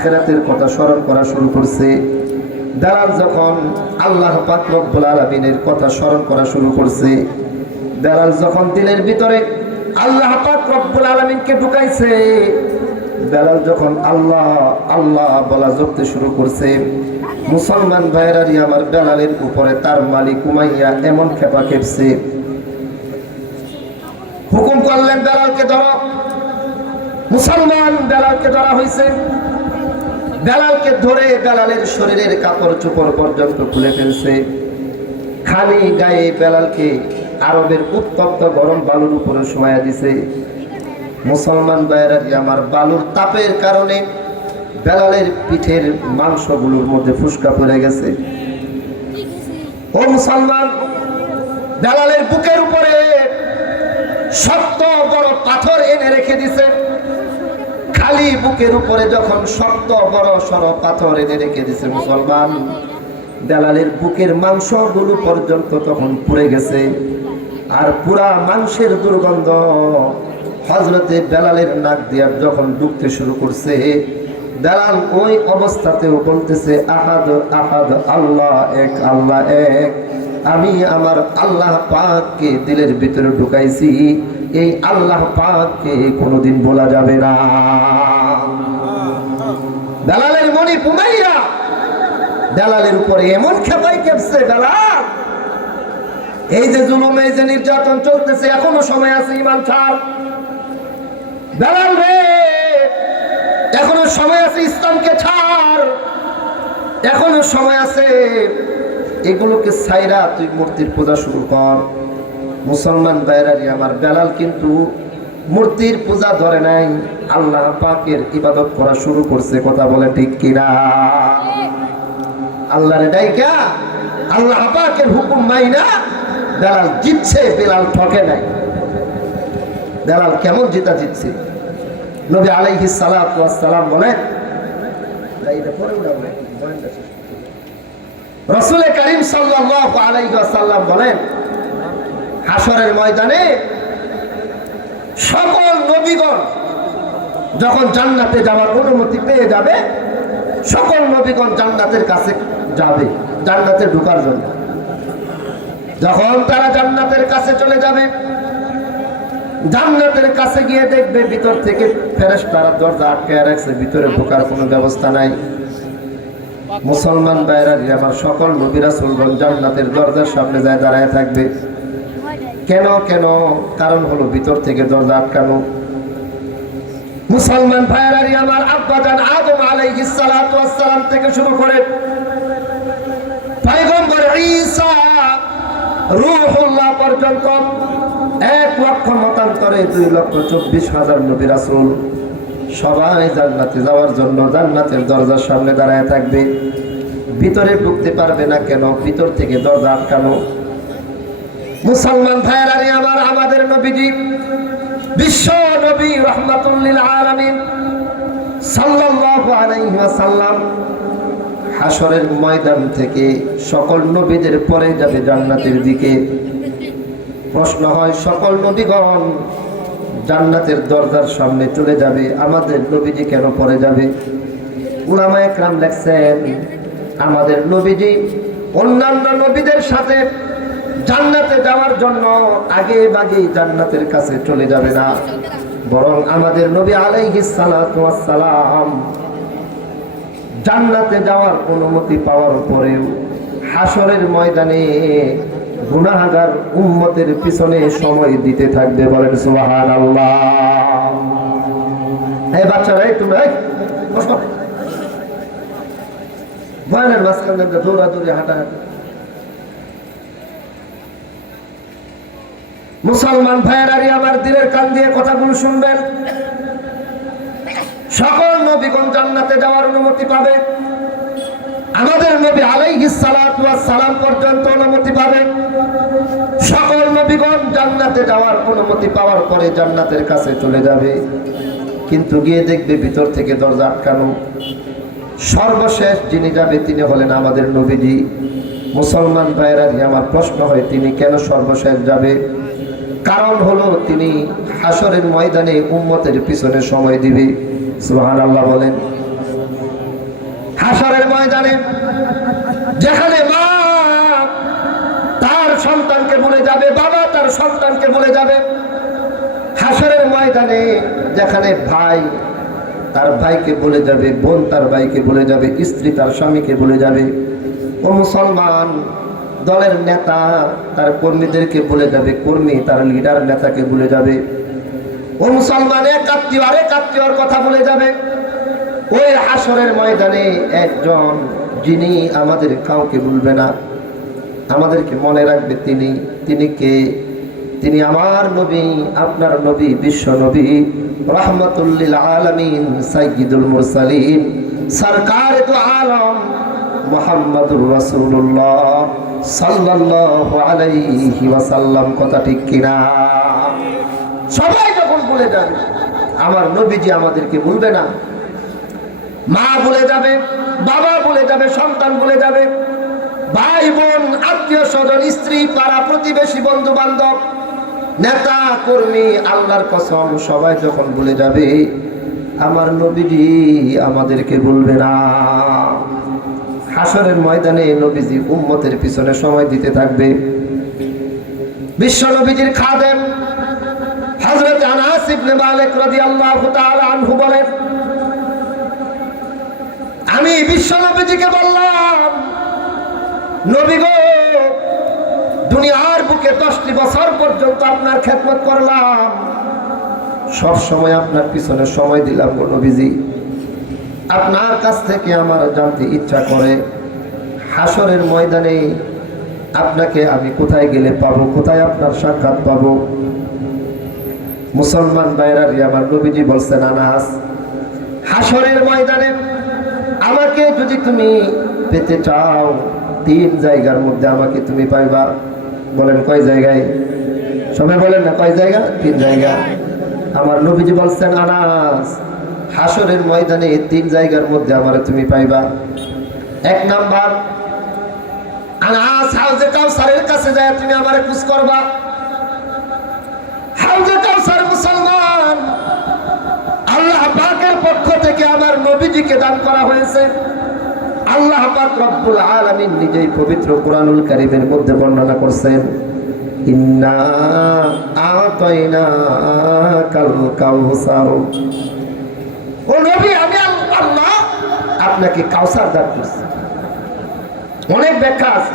আখিরাতের কথা স্মরণ করা শুরু করছে। বেলাল যখন আল্লাহ পাক রব্বুল আলামিনের কথা স্মরণ করা শুরু করছে, বেলাল যখন দিলের ভিতরে আল্লাহ পাক রব্বুল আলামিনকে ঢুকাইছে, বেলাল যখন আল্লাহ আল্লাহ বলা জপতে শুরু করছে, মুসলমান ভাইরারি আমার বেলালের উপরে তার মালিক উমাইয়া এমন খেপা খেপছে, হুকুম করলেন বেলালকে ধরো। মুসলমান বেলালকে ধরা হয়েছে। বেলালকে ধরে বেলালের শরীরের কাপড় চোপড় পর্যন্ত খুলে ফেলছে। খালি গায়ে বেলালকে আরবের উত্তপ্ত গরম বালুর উপরে শোয়া দিছে। মুসলমান ভাইরারি আমার বালুর তাপের কারণে বেলালের পিঠের মাংসগুলোর মধ্যে ফুসকা পড়ে গেছে। ও মুসলমান, বেলালের বুকের উপরে শক্ত বড় পাথর এনে রেখে দিছে। খালি বুকের উপরে যখন শক্ত বড় সড় পাথর এনে রেখে দিছে, মুসলমান বেলালের বুকের মাংসগুলো পর্যন্ত তখন পুড়ে গেছে। আর পুরা মাংসের দুর্গন্ধ হযরতে বেলালের নাক দিয়া যখন ঢুকতে শুরু করছে, বেলাল ওই অবস্থাতেও বলতেছে আহাদ আহাদ, আল্লাহ এক, আল্লাহ এক। আমি আমার আল্লাহ পাককে দিলের ভিতরে ঢুকাইছি, এই আল্লাহ পাককে কোনোদিন বলা যাবে না। বেলালের মনি উমাইয়া বেলালের উপরে এমন খেপাই খেপছে, বেলাল এই যে জুলুম, এই যে নির্যাতন চলতেছে, এখনো সময় আছে, ঈমান ছাড়। বেলাল রে, এখনো সময় আছে, ইসলামকে ছাড়, এখনো সময় আছে। এগুলোকে ছাইরা তুই মূর্তির পূজা শুরু কর। মুসলমান ভাইরারি আমার বেলাল কিন্তু মূর্তির পূজা ধরে নাই, আল্লাহ পাকের ইবাদত করা শুরু করছে। কথা বলে ঠিক কিনা? আল্লাহরে ডাইকা আল্লাহ পাকের হুকুম মাইনা বেলাল জিতছে, বেলাল ঠকে নাই। বেলাল কেমন জিতছে? নবী আলাইহিস সালাতু ওয়াস সালাম বলেন, রাসূল কারীম সাল্লাল্লাহু আলাইহি ওয়াসাল্লাম বলেন, হাশরের ময়দানে সকল নবীগণ যখন জান্নাতে যাওয়ার অনুমতি পেয়ে যাবে, সকল নবীগণ জান্নাতের কাছে যাবে জান্নাতে ঢোকার জন্য। যখন তারা জান্নাতের কাছে চলে যাবে, জান্নাতের কাছে গিয়ে দেখবে ভিতর থেকে ফেরেশতারা দরজা আটকায় রাখছে, ভিতরে ঢোকার কোনো ব্যবস্থা নাই। মুসলমান ভাইরারি আমার সকল নবী রাসূলগণ জান্নাতের দরজার সামনে যায় দাঁড়ায় থাকবে। কেন কেন? কারণ হলো ভিতর থেকে দরজা আটকানো। মুসলমান ভাইরারি আমার আব্বাজান আদম আলাইহিস সালাতু ওয়াস সালাম থেকে শুরু করে পয়গম্বর ঈসা রূহুল্লাহ পর্যন্ত 1 লক্ষ মতান্তরে 2,24,000 নবী রাসূল সবাই জান্নাতে যাওয়ার জন্য জান্নাতের দরজার সামনে দাঁড়ায় থাকবে। ভিতরে ঢুকতে পারবে না। কেন? ভিতর থেকে দরজা আটকানো। মুসলমান ভাইরারি আমার আমাদের নবীজি বিশ্ব নবী রাহমাতুল লিল আলামিন সাল্লাল্লাহু আলাইহি ওয়াসাল্লাম হাশরের ময়দান থেকে সকল নবীদের পরে যাবে জান্নাতের দিকে। প্রশ্ন হয়, সকল নবীগণ জান্নাতের দরজার সামনে চলে যাবে, আমাদের নবীজি কেন পরে যাবে? উলামায়ে কেরাম লেখছেন, আমাদের নবীজি অন্যান্য নবীদের সাথে জান্নাতে যাওয়ার জন্য আগে ভাগে জান্নাতের কাছে চলে যাবে না, বরং আমাদের নবী আলাইহিস সালাতু ওয়াস সালাম জান্নাতে যাওয়ার অনুমতি পাওয়ার পরেও হাশরের ময়দানে গুনাহগার উম্মতের পিছনে সময় দিতে থাকবে। বলেন সুবহানাল্লাহ। এই বাচ্চারা তুমি বসো, বয়ানের মাঝখানে দৌড়াদৌড়ি হাঁটাহাঁটি। মুসলমান ভাইয়েরারি আমার দিলের কান দিয়ে কথাগুলো শুনবেন। সকল নবীগণ জান্নাতে যাওয়ার অনুমতি পাবে, আমাদের নবী আলাইহিস সালাতু ওয়াস সালাম পর্যন্ত অনুমতি পাবে। সকল নবীগণ জান্নাতে যাওয়ার অনুমতি পাওয়ার পরে জান্নাতের কাছে চলে যাবে, কিন্তু গিয়ে দেখবে ভিতর থেকে দরজা আটকানো। সর্বশেষ যিনি যাবে তিনি হলেন আমাদের নবীজি। মুসলমান ভাইয়েরারি আমার প্রশ্ন হয়, তিনি কেন সর্বশেষ যাবে? কারণ হলো তিনি হাশরের ময়দানে উম্মতের পিছনে সময় দিবে। সুবহানাল্লাহ বলেন। হাশরের ময়দানে যেখানে মা তার সন্তানকে ভুলে যাবে, বাবা তার সন্তানকে ভুলে যাবে, হাশরের ময়দানে যেখানে ভাই তার ভাইকে ভুলে যাবে, বোন তার ভাইকে ভুলে যাবে, স্ত্রী তার স্বামীকে ভুলে যাবে, ও মুসলমান দলের নেতা তার কর্মীদেরকে ভুলে যাবে, কর্মী তার লিডার নেতাকে ভুলে যাবে, ও মুসলমান এক আত্মীয়র কথা ভুলে যাবে। ওই হাশরের ময়দানে একজন যিনি আমাদের কাউকে ভুলবে না, আমাদেরকে মনে রাখবে, তিনি কে? তিনি আমার নবী, আপনার নবী, বিশ্ব নবী, রাহমাতুল লিল আলামিন, সাইয়্যিদুল মুরসালিন, সরকারে দু আলম মুহাম্মাদুর রাসূলুল্লাহ সাল্লাল্লাহু আলাইহি ওয়াসাল্লাম। কথা ঠিক কিনা? সবাই যখন ভুলে যাবে, আমার নবীজি আমাদেরকে ভুলবে না। মা ভুলে যাবে, বাবা ভুলে যাবে, সন্তান ভুলে যাবে, ভাই বোন, আত্মীয় স্বজন, স্ত্রী, পাড়া প্রতিবেশী, বন্ধু বান্ধব, নেতা কর্মী, আল্লাহর কসম সবাই যখন ভুলে যাবে, আমার নবীজি আমাদেরকে ভুলবে না। হাশরের ময়দানে নবীজি উম্মতের পিছনে সময় দিতে থাকবে। বিশ্ব নবীজির খাদেম হযরত আনাস ইবনে মালিক রাদিয়াল্লাহু তাআলা আনহু বলেন, আমি বিশ্ব নবীজিকে বললাম, নবী গো, দুনিয়ার বুকে 10টি বছর পর্যন্ত আপনার খেদমত করলাম, সব সময় আপনার পিছনে সময় দিলাম গো নবীজি, আপনার কাছ থেকে আমার জানতে ইচ্ছা করে হাশরের ময়দানে আপনাকে আমি কোথায় গেলে পাবো, কোথায় আপনার সাক্ষাৎ পাবো। মুসলমান ভাইরা, আমার নবীজি বলছেন, আনাস, হাশরের ময়দানে আমাকে যদি তুমি পেতে চাও, 3 জায়গার মধ্যে আমাকে তুমি পাইবা। বলেন কয় জায়গায়? সবাই বলেন না, কয় জায়গা? 3 জায়গা। আমার নবীজি বলছেন, আনাস, হাশরের ময়দানে 3 জায়গার মধ্যে আমার তুমি পাইবা। 1 নাম্বার, আনাস হাউজে কাউসারের কাছে যায় তুমি আমারে খুশ করবা। হাউজে কাউসার মুসলমান আল্লাহ পাকের পক্ষ থেকে আমার নবীজিকে দান করা হয়েছে। আল্লাহ পাক রব্বুল আলামিন নিজেই পবিত্র কুরআনুল কারীমের মধ্যে বর্ণনা করছেন, ইন্না আতাইনাকাল কাউসার। ও নবী, আমি আল্লাহ আপনাকে কাউসার দান করছি। অনেক ব্যাখ্যা আছে,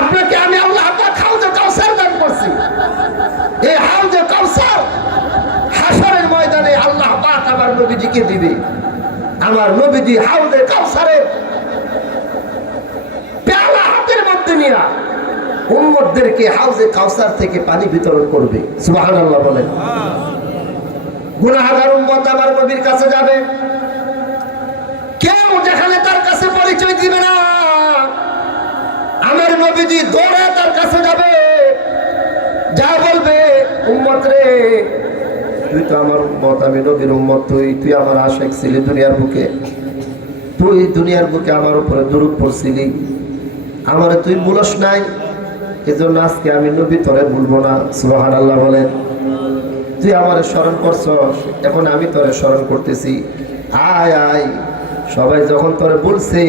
আপনাকে আমি আল্লাহ হাউজে কাউসার দান করছি। এই হাউজে কাউসার হাশরের ময়দানে আল্লাহ পাক আমার নবীজিকে দিবে। আমার নবীজি হাউজে কাউসারের পেয়ালা হাতের মধ্যে নিয়ে উম্মতদেরকে হাউজে কাউসার থেকে পানি বিতরণ করবে। সুবহানাল্লাহ বলেন। গুনাহগার উম্মত আমার নবীর কাছে যাবে, কেউ যেখানে তার কাছে পরিচয় দিবে না, আমার নবীজি দৌড়ে তার কাছে যাবে, যা বলবে, উম্মত রে, তুই তো আমার উম্মত, আমি নবীর উম্মত, তুই আমার আশিক ছিলি দুনিয়ার বুকে, তুই দুনিয়ার বুকে আমার উপরে দুরূদ পড়ছিলি, আমারে তুই ভুলস নাই, এজন্য আজকে আমি নবী তোরে ভুলবো না। সুবহানাল্লাহ বলেন। তুই আমারে স্মরণ করছস, এখন আমি তোরে স্মরণ করতেছি, আয় আয়। সবাই যখন তোরে বলছে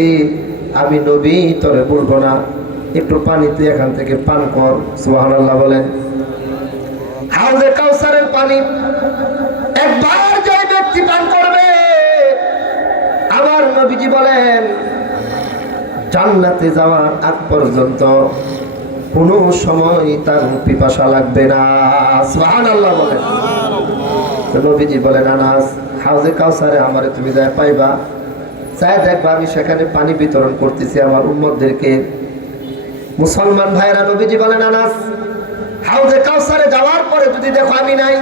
আমি নবী তোরে ভুলবো না, একটু পানি তুই এখান থেকে পান কর। সুবহানাল্লাহ বলেন। হাউজে কাউসারের পানি একবার যে ব্যক্তি পান করবে, আমার নবীজি বলেন, জান্নাতে যাওয়ার আগ পর্যন্ত কোনো সময় তার পিপাসা লাগবে না। সুবহানাল্লাহ বলেন। তো নবীজি বলেন, আনাস, হাউজে কাউসারে আমারে তুমি যায় পাইবা, চাই দেখবা আমি সেখানে পানি বিতরণ করতেছি আমার উম্মতদেরকে। মুসলমান ভাইরা, নবীজি বলেন, আনাস, হাউজে কাউসারে যাওয়ার পরে যদি দেখো আমি নাই,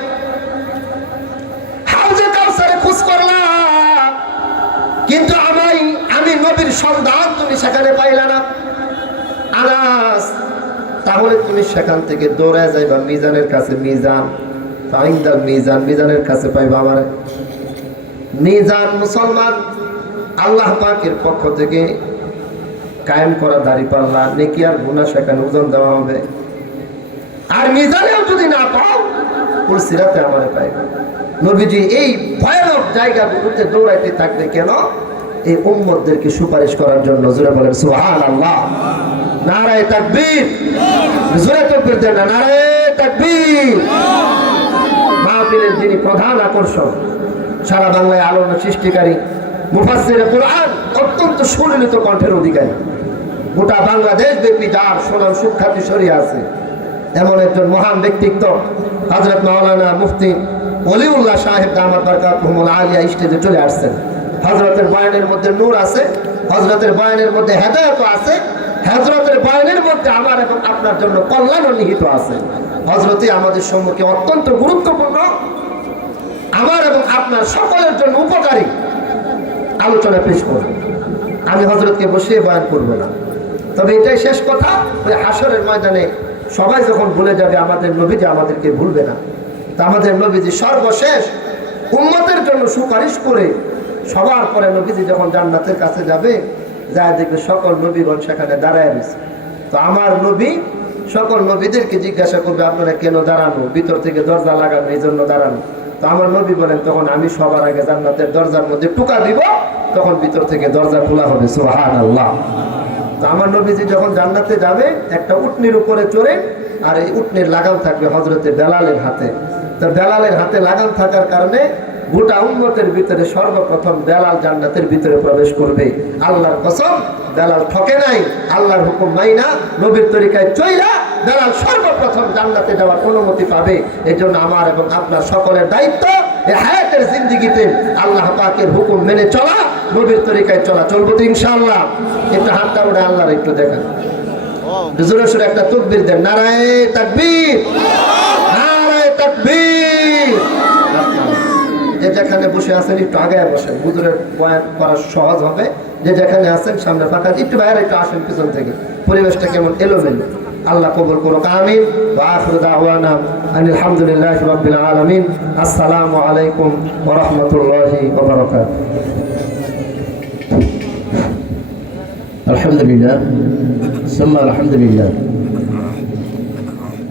হাউজে কাউসারে খোঁজ করলাম, কিন্তু আমি নবীর সন্ধান তুমি সেখানে পাইলা না, আনাস, তাহলে তুমি সেখান থেকে দৌড়ে যাইবা মিজানের কাছে। মিজান, মিজানের কাছে পাইবা আমার মিজান। মুসলমান, আল্লাহ পাকের পক্ষ থেকে কায়েম করা দাঁড়িপাল্লা, নেকি আর গুনাহ সেখানে ওজন দেওয়া হবে। আর মিজানেও যদি না পাও, পুলসিরাতে আমারে পাইবে। নবীজি এই ভয়ানক জায়গাগুলোতে দৌড়াইতে থাকবে কেন? এই উম্মতদেরকে সুপারিশ করার জন্য। জোরে বলেন সুবহানাল্লাহ। নারায়ে তাকবীর। জোরে তাকবীর দেন না, নারায়ে তাকবীর। মাহফিলের যিনি প্রধান আকর্ষণ, সারা বাংলায় আলোড়ন সৃষ্টিকারী মুফাসসিরে কুরআন, অত্যন্ত সুললিত কণ্ঠের অধিকারী, গোটা বাংলাদেশ ব্যাপী যার সুনাম সুখ্যাতি ছড়িয়ে আছে, এমন একজন মহান ব্যক্তিত্ব হযরত মাওলানা মুফতি ওলিউল্লাহ সাহেব দামাত বারকাতুহুল আলিয়া স্টেজে চলে আসছেন। হযরতের বয়ানের মধ্যে নূর আছে, হযরতের বয়ানের মধ্যে হেদায়েত আছে, হযরতের বয়ানের মধ্যে আমার এবং আপনার জন্য কল্যাণ নিহিত আছে। হযরতই আমাদের সম্মুখে অত্যন্ত গুরুত্বপূর্ণ, আমার এবং আপনার সকলের জন্য উপকারী আলোচনা পেশ করবেন। আমি হযরতকে বসিয়ে বয়ান করব না, তবে এটাই শেষ কথা, ওই হাসরের ময়দানে সবাই যখন ভুলে যাবে আমাদের নবীজি আমাদেরকে ভুলবে না। তা আমাদের নবীজি সর্বশেষ উম্মতের জন্য সুপারিশ করে সবার পরে নবীজি যখন জান্নাতের কাছে যাবে, যায় দেখবে সকল নবীগণ সেখানে দাঁড়ায় রয়েছে। তো আমার নবী সকল নবীদেরকে জিজ্ঞাসা করবে, আপনারা কেন দাঁড়ানো? ভিতর থেকে দরজা লাগানো, এই জন্য দাঁড়ানো। তো আমার নবী বলেন, তখন আমি সবার আগে জান্নাতের দরজার মধ্যে টুকা দিব, তখন ভিতর থেকে দরজা খোলা হবে। সুবহানাল্লাহ। তো আমার নবীজি যখন জান্নাতে যাবে, একটা উটনির উপরে চড়ে, আর এই উটনির লাগাম থাকবে হযরতে বেলালের হাতে। তো বেলালের হাতে লাগাম থাকার কারণে গোটা উম্মতের ভিতরে সর্বপ্রথম বেলাল জান্নাতের ভিতরে প্রবেশ করবে। আল্লাহর কসম, বেলাল ঠকে নাই, আল্লাহর হুকুম মাইনা নবীর তরিকায় চইলা বেলাল সর্বপ্রথম জান্নাতে যাওয়ার অনুমতি পাবে। এই জন্য আমার এবং আপনার সকলের দায়িত্ব এই হায়াতের জিন্দেগিতে আল্লাহ পাকের হুকুম মেনে চলা, নবীর তরিকায় চলা। চলবো তো ইনশাআল্লাহ? একটু হাতটা উঠে আল্লাহর একটু দেখান, জোরে সোরে একটা তাকবীর দেন। নারায়ে তাকবীর, নারায়ে তাকবীর। যে যেখানে বসে আছেন একটু আগে বসেন, হুজুরের বয়ান করা সহজ হবে। যে যেখানে আছেন সামনে ফাঁকা, একটু বাইরে একটু আসেন পিছন থেকে, পরিবেশটা কেমন এলোমেলো। আল্লাহ কবুল করুক, আমিন। ওয়া আখিরু দাওয়ানা আনিল হামদুলিল্লাহি রাব্বিল আলামিন। আসসালামু আলাইকুম ওয়া রাহমাতুল্লাহি ওয়া বারাকাতুহু। আলহামদুলিল্লাহ, সুম্মা আলহামদুলিল্লাহ।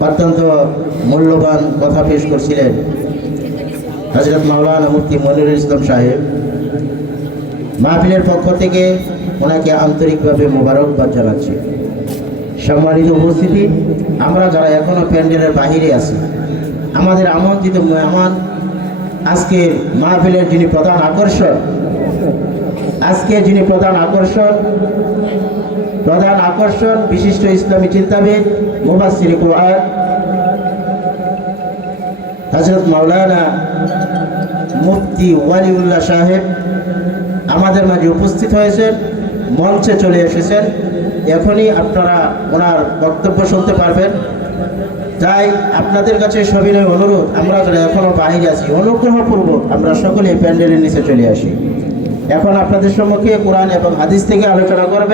অত্যন্ত মূল্যবান কথা পেশ করছিলেন হযরত মাওলানা মুফতি মনিরুল ইসলাম সাহেব। মাহফিলের পক্ষ থেকে ওনাকে আন্তরিকভাবে মোবারকবাদ জানাচ্ছি। সম্মানিত উপস্থিতি, আমরা যারা এখনো প্যান্ডেলের বাহিরে আছি, আমাদের আমন্ত্রিত মেহমান, আজকে মাহফিলের যিনি প্রধান আকর্ষণ, প্রধান আকর্ষণ বিশিষ্ট ইসলামী চিন্তাবিদ মুফাসসিরে কুরআন হযরত মাওলানা মুফতি ওয়ালিউল্লাহ সাহেব আমাদের মাঝে উপস্থিত হয়েছেন, মঞ্চে চলে এসেছেন। এখনই আপনারা ওনার বক্তব্য শুনতে পারবেন। তাই আপনাদের কাছে সবিনয় অনুরোধ, আমরা যারা এখনো বাইরে আছি, অনুগ্রহপূর্বক আমরা সকলে প্যান্ডেলের নিচে চলে আসি। এখন আপনাদের সম্মুখে কোরআন এবং হাদিস থেকে আলোচনা করবেন।